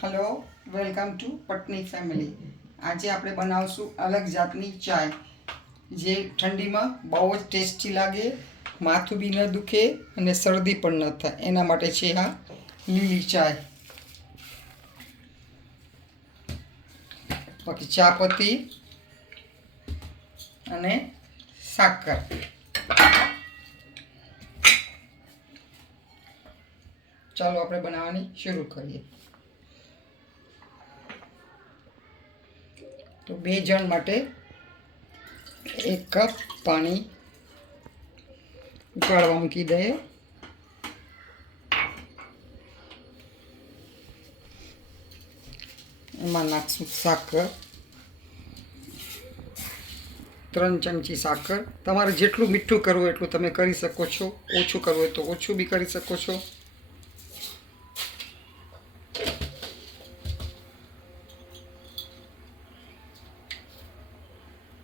Hello welcome to Patni family. आज आप बनावशु अलग जातनी चाय जे ठंडी में बहुत टेस्टी लगे, माथु भी न दुखे और सर्दी पण न थाय एना माटे छे आ लीली चाय। बाकी चापत्ती अने साकर। चलो आपणे बनाववानी शुरू करिए। तो 2 जण माटे 1 कप पानी उकाळवा मूकी दे। एमां नाखशुं साकर, 3 चमची साकर। तमारे जेटलुं मीठुं करवुं होय एटलुं तमे करी शको छो, ओछुं करवुं होय तो ओछुं बी करी शको छो।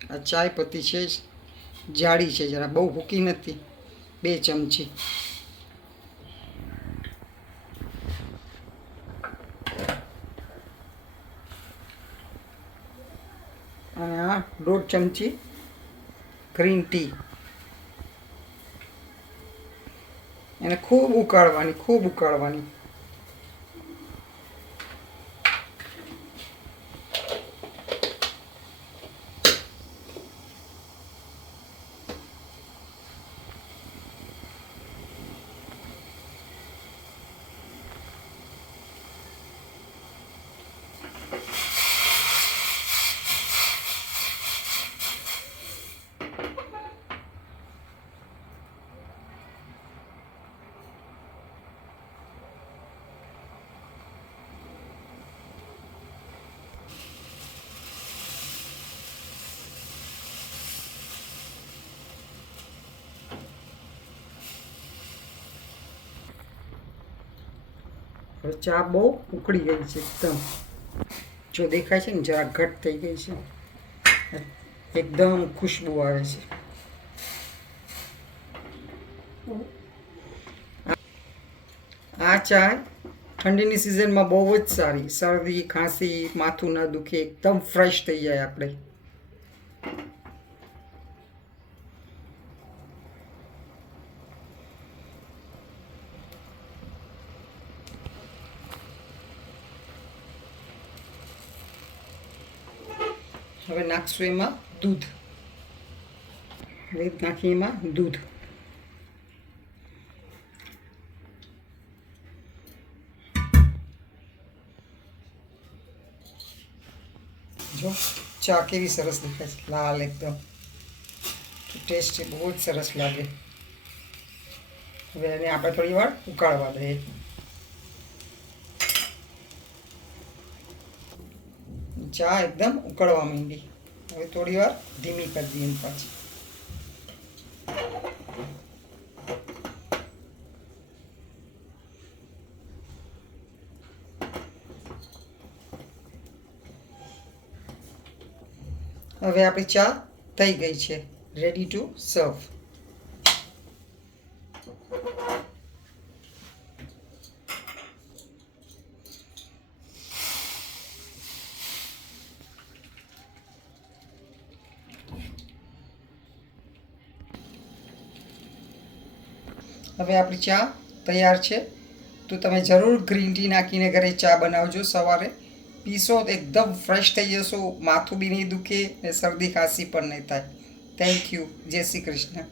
आ चाय पत्ती छे जाड़ी छे, जरा बहु भूकी नथी। 2 चमची अने आ 1.5 चमची ग्रीन टी। एने खूब उकाळवानी, खूब उकाळवानी। चा बहुत उकड़ी गई है एकदम, जो देखाय छे ने जरा घट थई गई है, एकदम खुशबू आवे छे। आ चाय ठंडीनी सीजन में बहुत ज सारी, शरदी खांसी माथुं न दुखे, एकदम फ्रेश थई जाय आपणे। હવે નાખશું એમાં દૂધ। હવે નાખીએ એમાં દૂધ। જો ચા કેવી સરસ દેખાય છે, લાલ એકદમ, ટેસ્ટ બહુ જ સરસ લાગે। હવે એને આપણે થોડી વાર ઉકાળવા દઈએ। चा एकदम उकड़वा मांडी। हवे थोड़ी वार धीमी कर दी पाछी। हवे आपणी चा थई गई छे, रेडी टू सर्व। હવે આપણી ચા તૈયાર છે। તો તમે જરૂર ગ્રીન ટી નાખીને ઘરે ચા બનાવજો, સવારે પીશો તો એકદમ ફ્રેશ થઈ જશો, માથું બી નહીં દુખે ને શરદી ખાંસી પણ નહીં થાય। Thank you. જય શ્રી કૃષ્ણ।